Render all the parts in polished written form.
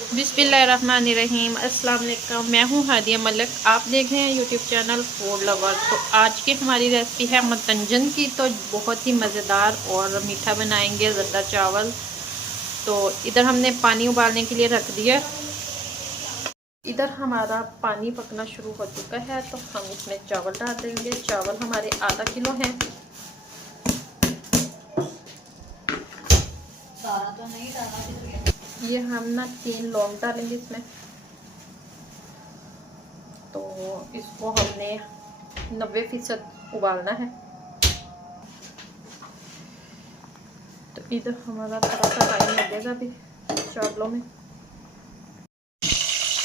बिस्मिल्लाहिर्रहमानिर्रहीम। अस्सलाम वालेकुम। मैं हूँ हादिया मलिक, आप देख रहे हैं यूट्यूब चैनल फूड लवर। तो आज की हमारी रेसिपी है मतंजन की। तो बहुत ही मज़ेदार और मीठा बनाएंगे ज़र्दा चावल। तो इधर हमने पानी उबालने के लिए रख दिया। इधर हमारा पानी पकना शुरू हो चुका है, तो हम इसमें चावल डाल देंगे। चावल हमारे आधा किलो हैं। तो नहीं डाला, ये हम ना 3 लौंग डालेंगे इसमें। तो इसको हमने 90% उबालना है। तो इधर हमारा थोड़ा सा टाइम लगेगा भी चावलों में।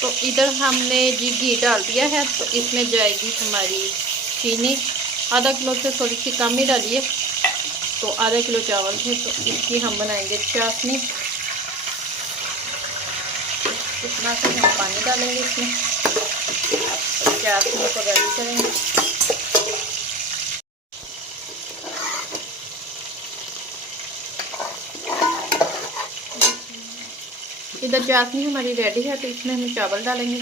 तो इधर हमने जी घी डाल दिया है। तो इसमें जाएगी हमारी चीनी। आधा किलो से थोड़ी सी कम ही डालिए। तो आधा किलो चावल थे, तो इसकी हम बनाएंगे चाशनी। इतना से हम पानी डालेंगे इसमें, तो चाशनी को रेडी करेंगे। इधर चाशनी हमारी रेडी है, तो इसमें हम चावल डालेंगे।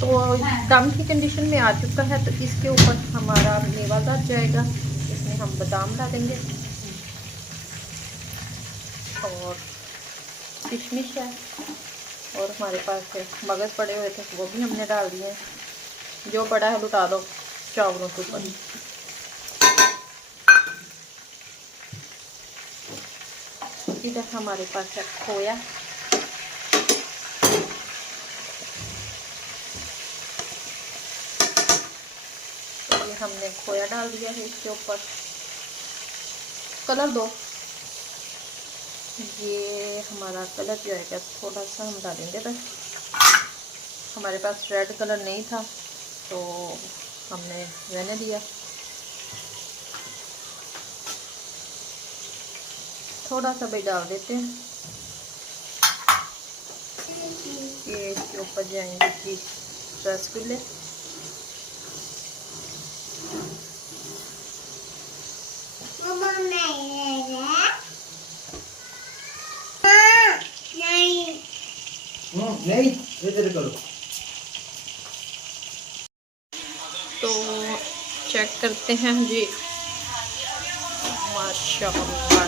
तो दम की कंडीशन में आ चुका है। तो इसके ऊपर हमारा मेवा डाल जाएगा। इसमें हम बादाम डालेंगे और किशमिश है, और हमारे पास मगज पड़े हुए थे, वो भी हमने डाल दिए। जो पड़ा है लुटा दो चावलों के ऊपर। इधर हमारे पास है खोया। तो ये हमने खोया डाल दिया है इसके ऊपर। कलर दो। ये हमारा कलर जो है थोड़ा सा हम डालेंगे बस। हमारे पास रेड कलर नहीं था, तो हमने रहने दिया। थोड़ा सा भी डाल देते हैं। ये इसके ऊपर जाएंगे जी रसगुल्ले। नहीं इधर करो। तो चेक करते हैं जी। माशाअल्लाह।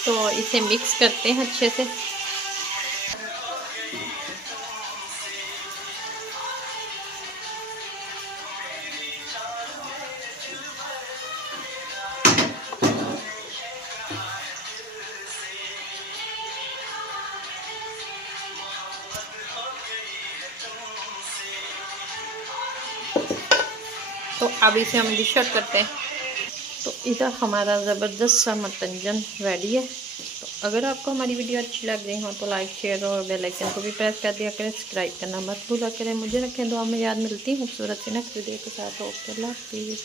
तो इसे मिक्स करते हैं अच्छे से। तो अब इसे हम डिश आउट करते हैं। तो इधर हमारा ज़बरदस्त सा मतंजन रेडी है। तो अगर आपको हमारी वीडियो अच्छी लग रही हो तो लाइक शेयर और बेल आइकन को भी प्रेस कर दिया करें। सब्सक्राइब करना मत भूला करें। मुझे रखें दुआ में याद। मिलती हूँ खूबसूरत सी नेक्स्ट वीडियो के साथ। ओके, अल्लाह हाफिज़।